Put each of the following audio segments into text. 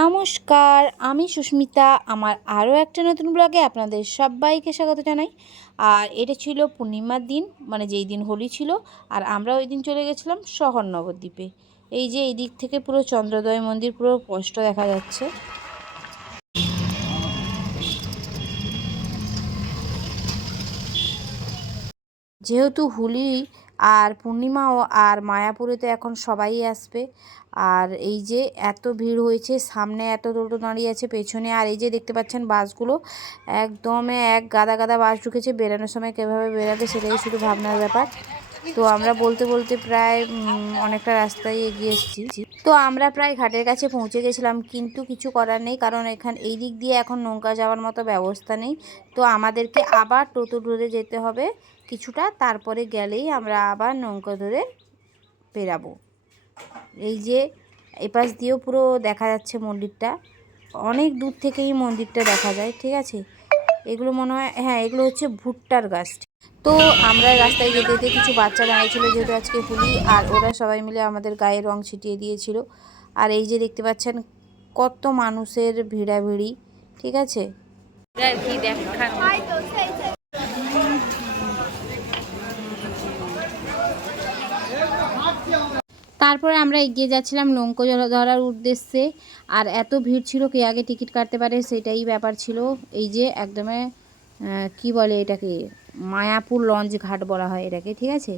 নমস্কার, আমি সুস্মিতা। আমার আরও একটা নতুন ব্লগে আপনাদের সবাইকে স্বাগত জানাই। আর এটা ছিল পূর্ণিমার দিন, মানে যেই দিন হোলি ছিল। আর আমরা ওই দিন চলে গেছিলাম শহর নবদ্বীপে। এই যে এই দিক থেকে পুরো চন্দ্রোদয় মন্দির পুরো স্পষ্ট দেখা যাচ্ছে। যেহেতু হোলি আর পূর্ণিমাও আর মায়াপুরেতে এখন সবাই আসবে। আর এই যে এত ভিড় হয়েছে, সামনে এত টোটো দাঁড়িয়ে আছে, পেছনে আর এই যে দেখতে পাচ্ছেন বাসগুলো একদম এক গাদা গাদা বাস ঢুকেছে। বেরানোর সময় কীভাবে বেরাবে সেটাই শুধু ভাবনার ব্যাপার। তো আমরা বলতে বলতে প্রায় অনেকটা রাস্তায় এগিয়ে এসেছি। তো আমরা প্রায় ঘাটের কাছে পৌঁছে গেছিলাম, কিন্তু কিছু করার নেই, কারণ এই দিক দিয়ে এখন নৌকা যাওয়ার মতো ব্যবস্থা নেই। তো আমাদেরকে আবার টোটো ধরে যেতে হবে কিছুটা, তারপরে গেলেই আমরা আবার নৌকা ধরে বেরাবো। এই যে এপাশ দিয়েও পুরো দেখা যাচ্ছে মন্দিরটা, অনেক দূর থেকেই মন্দিরটা দেখা যায়। ঠিক আছে, এগুলো মনে হয়, হ্যাঁ এগুলো হচ্ছে ভুট্টার গাছ। তো আমরা রাস্তায় যেতে যেতে কিছু বাচ্চা দাঁড়িয়েছিল, যেহেতু আজকে হোলি, আর ওরা সবাই মিলে আমাদের গায়ে রং ছিটিয়ে দিয়েছিল। আর এই যে দেখতে পাচ্ছেন কত মানুষের ভিড়াভিড়ি। ঠিক আছে, তারপরে আমরা এগিয়ে যাচ্ছিলাম নৌকো ধরার উদ্দেশ্যে। আর এত ভিড় ছিল, কে আগে টিকিট কাটতে পারে সেটাই ব্যাপার ছিল। এই যে একদমে কি বলে এটাকে, মায়াপুর লঞ্চ ঘাট বলা হয় এটাকে। ঠিক আছে,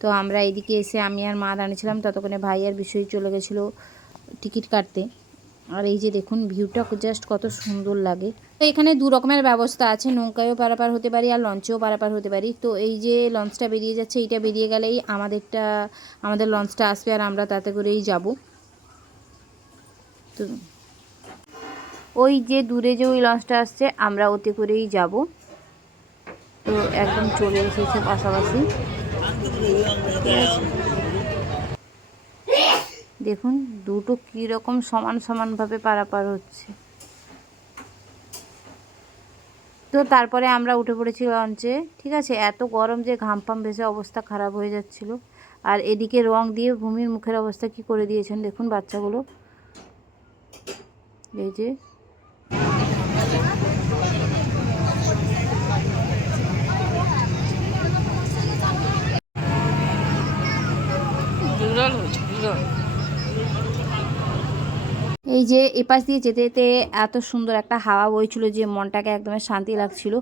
তো আমরা এদিকে এসে আমি আর মা দাঁড়িয়েছিলাম, ততক্ষণে ভাই আর বিষয় চলে গেছিলো টিকিট কাটতে। আর এই যে দেখুন ভিউটা জাস্ট কত সুন্দর লাগে। তো এখানে দু রকমের ব্যবস্থা আছে, নৌকায়ও পারাপার হতে পারি আর লঞ্চেও পারাপার হতে পারি। তো এই যে লঞ্চটা বেরিয়ে যাচ্ছে, এইটা বেরিয়ে গেলেই আমাদের লঞ্চটা আসবে, আর আমরা তাতে করেই যাব। তো ওই যে দূরে যে ওই লঞ্চটা আসছে, আমরা ওতে করেই যাব। তো একদম চলে এসেছে পাশাপাশি। দেখুন দুটো কীরকম সমান সমানভাবে পারাপার হচ্ছে। তো তারপরে আমরা উঠে পড়েছি লঞ্চে। ঠিক আছে, এত গরম যে ঘাম পাম ভেসে অবস্থা খারাপ হয়ে যাচ্ছিল। আর এদিকে রং দিয়ে ভূমির মুখের অবস্থা কি করে দিয়েছেন দেখুন বাচ্চাগুলো। এই যে এই যে এপাশ দিয়ে যেতে যেতে এত সুন্দর একটা হাওয়া বইছিল যে মনটাকে একদম শান্তি লাগছিল।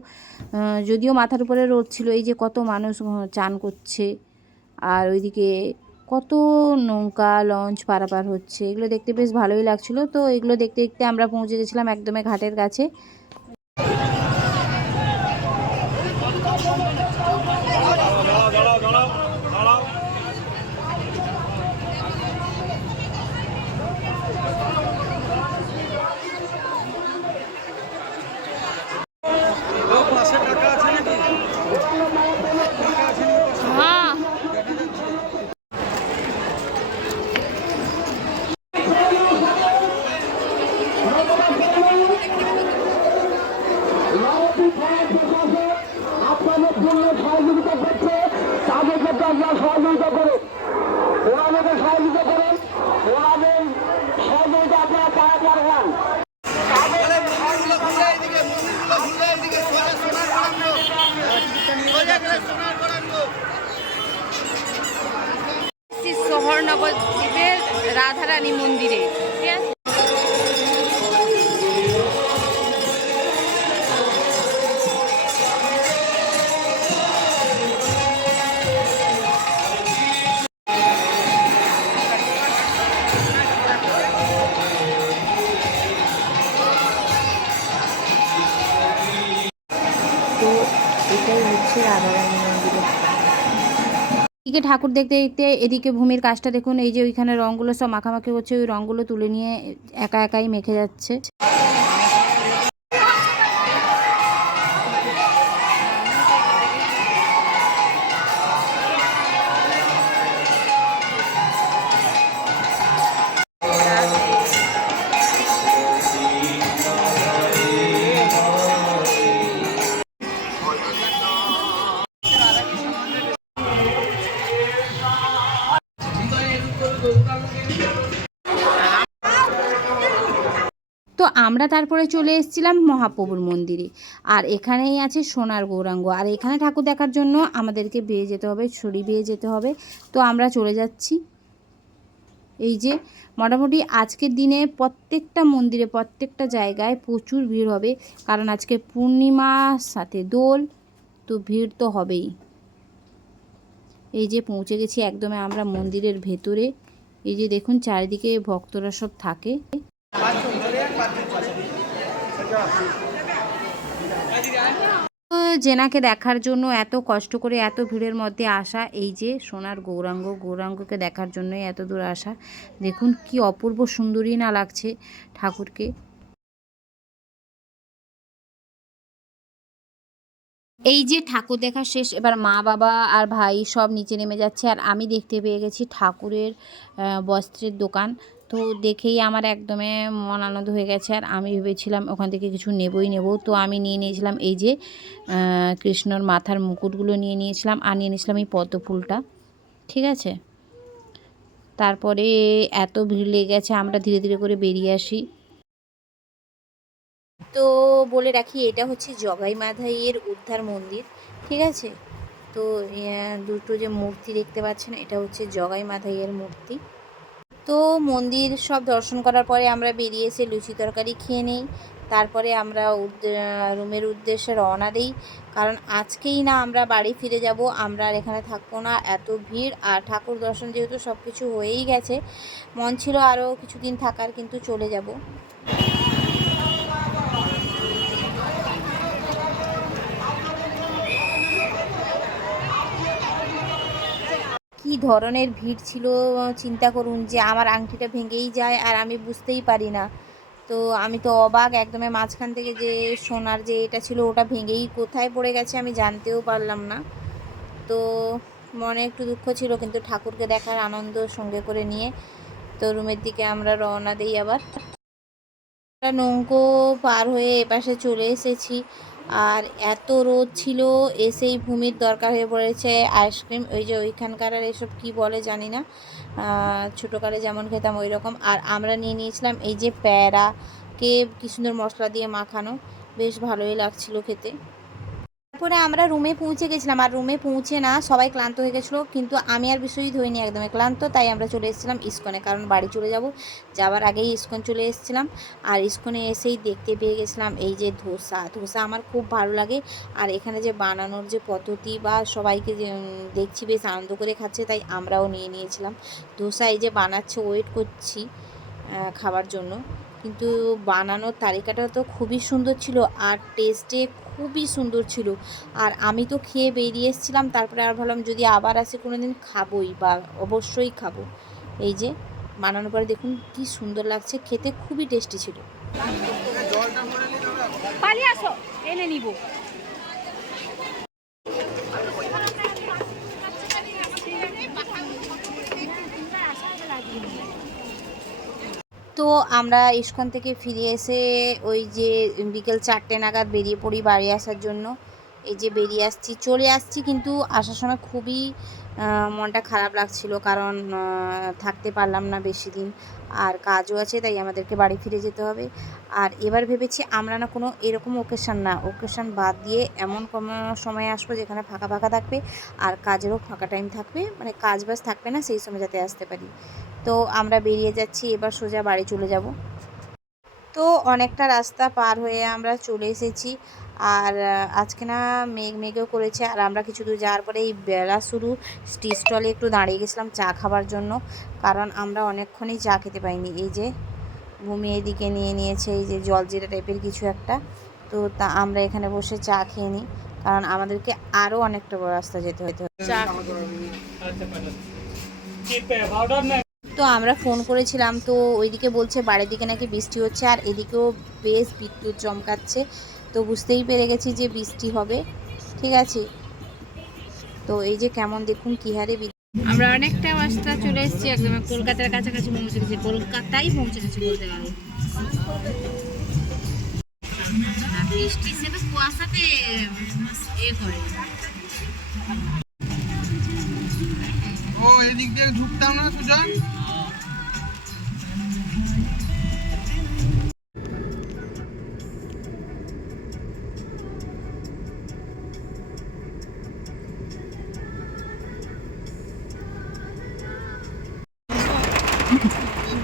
যদিও মাথার উপরে রোদ ছিল। এই যে কত মানুষ চান করছে, আর ওইদিকে কত নৌকা লঞ্চ পারাপার হচ্ছে, এগুলো দেখতে বেশ ভালোই লাগছিল। তো এগুলো দেখতে দেখতে আমরা পৌঁছে গেছিলাম একদমই ঘাটের কাছে। আপনাদের জন্য সহযোগিতা করছে, তাদেরকে আপনারা সহযোগিতা করুন, ওনাদেরকে সহযোগিতা করুন, ওনাদের সহযোগিতা আপনারা পাওয়া পারবেন। শহর নবদ্বীপের রাধারানী মন্দিরে। ঠিক আছে, তো এটাই হচ্ছে রাধারানী মন্দিরে। এদিকে ঠাকুর দেখতে দেখতে এদিকে ভূমির কাজটা দেখুন। এই যে ওইখানে রঙগুলো সব মাখামাখি করছে, ওই রঙগুলো তুলে নিয়ে একা একাই মেখে যাচ্ছে। তো আমরা তারপরে চলে এসেছিলাম মহাপ্রভুর মন্দিরে। আর এখানেই আছে সোনার গৌরাঙ্গ। আর এখানে ঠাকুর দেখার জন্য আমাদেরকে বেয়ে যেতে হবে, ছড়ি বেয়ে যেতে হবে। তো আমরা চলে যাচ্ছি। এই যে মোটামুটি আজকের দিনে প্রত্যেকটা মন্দিরে, প্রত্যেকটা জায়গায় প্রচুর ভিড় হবে, কারণ আজকে পূর্ণিমার সাথে দোল, তো ভিড় তো হবেই। এই যে পৌঁছে গেছি একদমই আমরা মন্দিরের ভেতরে। এই যে দেখুন চারিদিকে ভক্তরা সব থাকে। জেনাকে দেখার জন্য এত কষ্ট করে এত ভিড়ের মধ্যে আসা, এই যে সোনার গৌরাঙ্গকে দেখার জন্যই এত দূর আসা। দেখুন কি অপূর্ব সুন্দরী না লাগছে ঠাকুরকে। এই যে ঠাকুর দেখা শেষ, এবার মা বাবা আর ভাই সব নিচে নেমে যাচ্ছে। আর আমি দেখতে পেয়ে গেছি ঠাকুরের বস্ত্রের দোকান। তো দেখেই আমার একদমই মন আনন্দ হয়ে গেছে। আর আমি ভেবেছিলাম ওখান থেকে কিছু নেবই নেব। তো আমি নিয়ে নিয়েছিলাম এই যে কৃষ্ণর মাথার মুকুটগুলো নিয়ে নিয়েছিলাম, আর নিয়ে নিয়েছিলাম এই পদ্ম ফুলটা। ঠিক আছে, তারপরে এত ভিড় লেগে গেছে, আমরা ধীরে ধীরে করে বেরিয়ে আসি। তো বলে রাখি এটা হচ্ছে জগাই মাধাইয়ের উদ্ধার মন্দির। ঠিক আছে, তো দুটো যে মূর্তি দেখতে পাচ্ছেন এটা হচ্ছে জগাই মাধাইয়ের মূর্তি। তো মন্দির সব দর্শন করার পরে আমরা বেরিয়ে এসে লুচি তরকারি খেয়ে নেই। তারপরে আমরা রুমের উদ্দেশ্যে রওনা দিই, কারণ আজকেই না আমরা বাড়ি ফিরে যাব, আমরা আর এখানে থাকবো না, এত ভিড়। আর ঠাকুর দর্শন যেহেতু সব কিছু হয়েই গেছে, মন ছিল আরও কিছুদিন থাকার, কিন্তু চলে যাব। কি ধরনের ভিড় ছিল চিন্তা করুন, যে আমার আংটিটা ভেঙেই যায় আর আমি বুঝতেই পারি না। তো আমি তো অবাক একদমই, মাঝখান থেকে যে সোনার যে এটা ছিল ওটা ভেঙেই কোথায় পড়ে গেছে আমি জানতেও পারলাম না। তো মনে একটু দুঃখ ছিল, কিন্তু ঠাকুরকে দেখার আনন্দ সঙ্গে করে নিয়ে তো রুমের দিকে আমরা রওনা দিই। আবার নৌকো পার হয়ে এপাশে চলে এসেছি। আর এত রোদ ছিল, এসেই ভূমির দরকার হয়ে পড়েছে আইসক্রিম। ওই যে ওইখানকার আর এসব কী বলে জানি না, ছোটোকালে যেমন খেতাম ওই রকম। আর আমরা নিয়ে নিয়েছিলাম এই যে প্যারাকে কী সুন্দর মশলা দিয়ে মাখানো, বেশ ভালোই লাগছিল খেতে। তারপরে আমরা রুমে পৌঁছে গেছিলাম, আর রুমে পৌঁছে না সবাই ক্লান্ত হয়ে গেছিলো, কিন্তু আমি আর বিশ্বজিৎ হইনি একদমই ক্লান্ত। তাই আমরা চলে এসেছিলাম ইস্কনে, কারণ বাড়ি চলে যাব, যাওয়ার আগেই ইস্কন চলে এসেছিলাম। আর ইস্কনে এসেই দেখতে পেয়ে গেছিলাম এই যে ধোসা আমার খুব ভালো লাগে। আর এখানে যে বানানোর যে পদ্ধতি বা সবাইকে যে দেখছি বেশ আনন্দ করে খাচ্ছে, তাই আমরাও নিয়ে নিয়েছিলাম ধোসা। এই যে বানাচ্ছে, ওয়েট করছি খাবার জন্য, কিন্তু বানানোর তালিকাটা তো খুবই সুন্দর ছিল আর টেস্টে খুবই সুন্দর ছিল। আর আমি তো খেয়ে বেরিয়ে এসেছিলাম, তারপরে আর ভাবলাম যদি আবার আসে কোনো দিন খাবোই, বা অবশ্যই খাবো। এই যে বানানোর পরে দেখুন কি সুন্দর লাগছে খেতে, খুবই টেস্টি ছিল। পালিয়ে আসো, এনে নিব। তো আমরা ইস্কন থেকে ফিরে এসে ওই যে বিকেল 4টে নাগাদ বেরিয়ে পড়ি বাড়ি আসার জন্য। এই যে বেরিয়ে চলে আসছি, কিন্তু আসার সময় খুবই মনটা খারাপ লাগছিল, কারণ থাকতে পারলাম না বেশি দিন, আর কাজও আছে, তাই আমাদেরকে বাড়ি ফিরে যেতে হবে। আর এবার ভেবেছি আমরা না কোনো এরকম ওকেশান বাদ দিয়ে এমন কোনো সময় আসবো যেখানে ফাঁকা ফাঁকা থাকবে, আর কাজেরও ফাঁকা টাইম থাকবে, মানে কাজ বাজ থাকবে না, সেই সময় যাতে আসতে পারি। তো আমরা বেরিয়ে যাচ্ছি, এবার সোজা বাড়ি চলে যাব। তো অনেকটা রাস্তা পার হয়ে আমরা চলে এসেছি। আর আজকে না মেঘও করেছে। আর আমরা কিছু দূর যাওয়ার পরে এই বেলা শুরু টি স্টলে একটু দাঁড়িয়ে গেছিলাম চা খাবার জন্য, কারণ আমরা অনেকক্ষণই চা খেতে পাইনি। এই যে ভূমি এদিকে নিয়ে নিয়েছে এই যে জলজিরা টাইপের কিছু একটা, তো তা আমরা এখানে বসে চা খেয়ে নিই, কারণ আমাদেরকে আরও অনেকটা বড় রাস্তা যেতে হতে হবে। তো আমরা ফোন করেছিলাম, তো ওইদিকে বলছে বাড়ির দিকে নাকি বৃষ্টি হচ্ছে, আর এদিকেও বেশ বিদ্যুৎ চমকাচ্ছে। তো বুঝতেই পেরে গেছি যে বৃষ্টি হবে। ঠিক আছে, তো এই যে কেমন দেখুন কী হারে আমরা অনেকটা রাস্তা চলে এসেছি, একদম কলকাতার কাছাকাছি পৌঁছে গেছি, কলকাতায় পৌঁছে গেছি বলতে গেলে। বৃষ্টি সেটা কুয়াশাতে করে। ও এদিক দিয়ে ঢুকতাম না সুজন।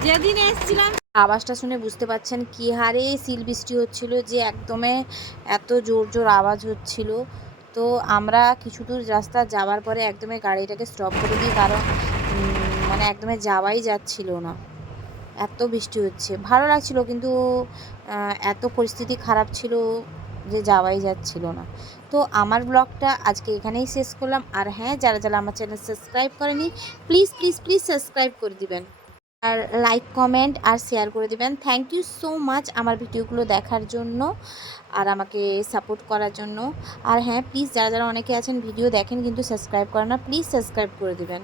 যেদিন এসেছিলাম আওয়াজটা শুনে বুঝতে পারছেন কী হারে শিল বৃষ্টি হচ্ছিল, যে একদমে এত জোর জোর আওয়াজ হচ্ছিল। তো আমরা কিছু দূর রাস্তা যাওয়ার পরে একদমই গাড়িটাকে স্টপ করে দিই, কারণ মানে একদমই যাওয়াই যাচ্ছিল না, এত বৃষ্টি হচ্ছে। ভালো লাগছিল, কিন্তু এত পরিস্থিতি খারাপ ছিল যে যাওয়াই যাচ্ছিল না। তো আমার ব্লগটা আজকে এখানেই শেষ করলাম। আর হ্যাঁ, যারা যারা আমার চ্যানেল সাবস্ক্রাইব করেনি, প্লিজ প্লিজ প্লিজ সাবস্ক্রাইব করে দিবেন, আর লাইক কমেন্ট আর শেয়ার করে দিবেন। থ্যাংক ইউ সো মাচ আমার ভিডিওগুলো দেখার জন্য আর আমাকে সাপোর্ট করার জন্য। আর হ্যাঁ, প্লিজ যারা যারা অনেকে আছেন ভিডিও দেখেন কিন্তু সাবস্ক্রাইব করেন না, প্লিজ সাবস্ক্রাইব করে দিবেন।